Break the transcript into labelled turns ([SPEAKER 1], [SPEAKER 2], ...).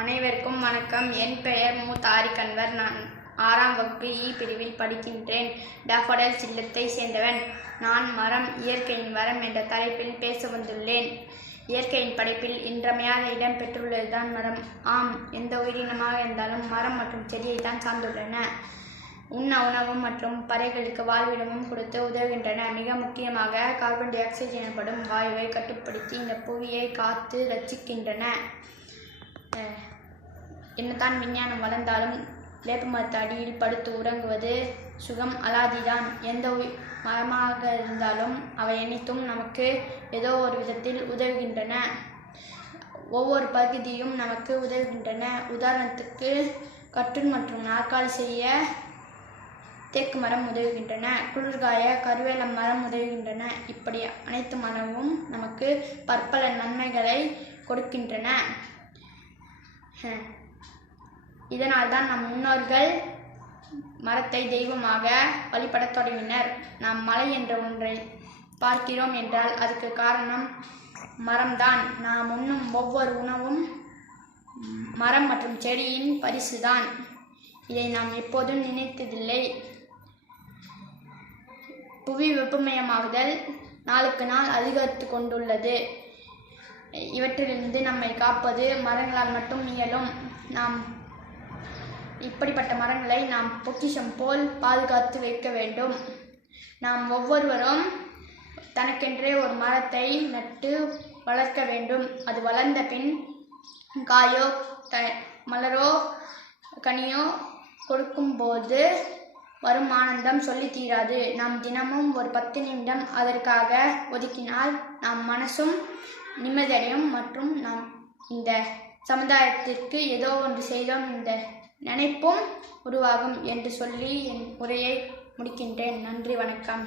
[SPEAKER 1] அனைவருக்கும் வணக்கம். என் பெயர் மு. தாரிக் அன்வர் நான் ஆறாம் வகுப்பு இ பிரிவில் படிக்கின்றேன். டாஃபடல் சில்லத்தை சேர்ந்தவன். நான் மரம் இயற்கையின் வரம் என்ற தலைப்பில் பேச வந்துள்ளேன். இயற்கையின் படைப்பில் இன்றமையாத இடம் பெற்றுள்ளதுதான் மரம். ஆம் எந்த உயிரினமாக இருந்தாலும் மரம் மற்றும் செடியை தான் சார்ந்துள்ளன. உண்ண உணவு மற்றும் பறைகளுக்கு வாழ்விடமும் கொடுத்து உதவுகின்றன. மிக முக்கியமாக கார்பன் டை ஆக்சைடு எனப்படும் வாயுவை கட்டுப்படுத்தி இந்த புவியை காத்து ரட்சிக்கின்றன. என்னதான் விஞ்ஞானம் வளர்ந்தாலும் வேப்ப மரத்து அடியில் படுத்து உறங்குவது சுகம் அலாதிதான். எந்த மரமாக இருந்தாலும் அவை அனைத்தும் நமக்கு ஏதோ ஒரு விதத்தில் உதவுகின்றன. ஒவ்வொரு பகுதியும் நமக்கு உதவுகின்றன. உதாரணத்துக்கு கட்டுன் மற்றும் நாற்காலி செய்ய தேக்கு மரம் உதவுகின்றன. குளிர்காய கருவேல மரம் உதவுகின்றன. இப்படி அனைத்து மரமும் நமக்கு பற்பல நன்மைகளை கொடுக்கின்றன. இதனால் இதனால்தான் நம் முன்னோர்கள் மரத்தை தெய்வமாக வழிபடத் தொடங்கினர். நாம் மலை என்ற ஒன்றை பார்க்கிறோம் என்றால் அதுக்கு காரணம் மரம்தான். நாம் உண்ணும் ஒவ்வொரு உணவும் மரம் மற்றும் செடியின் பரிசுதான். இதை நாம் எப்போதும் நினைத்ததில்லை. புவி வெப்பமயமாகுதல் நாளுக்கு நாள் அதிகரித்து கொண்டுள்ளது. இவற்றிலிருந்து நம்மை காப்பது மரங்களால் மட்டும் இயலும். நாம் இப்படிப்பட்ட மரங்களை நாம் பொக்கிஷம் போல் பாதுகாத்து வைக்க வேண்டும். நாம் ஒவ்வொருவரும் தனக்கென்றே ஒரு மரத்தை நட்டு வளர்க்க வேண்டும். அது வளர்ந்த பின் காயோ த மலரோ கனியோ கொடுக்கும்போது வரும் ஆனந்தம் சொல்லி தீராது. நாம் தினமும் ஒரு பத்து நிமிடம் அதற்காக ஒதுக்கினால் நம் மனசும் நிம்மதியடையும் மற்றும் நாம் இந்த சமுதாயத்திற்கு ஏதோ ஒன்று செய்தோம் இந்த நினைப்பும் உருவாகும் என்று சொல்லி என் உரையை முடிக்கின்றேன். நன்றி வணக்கம்.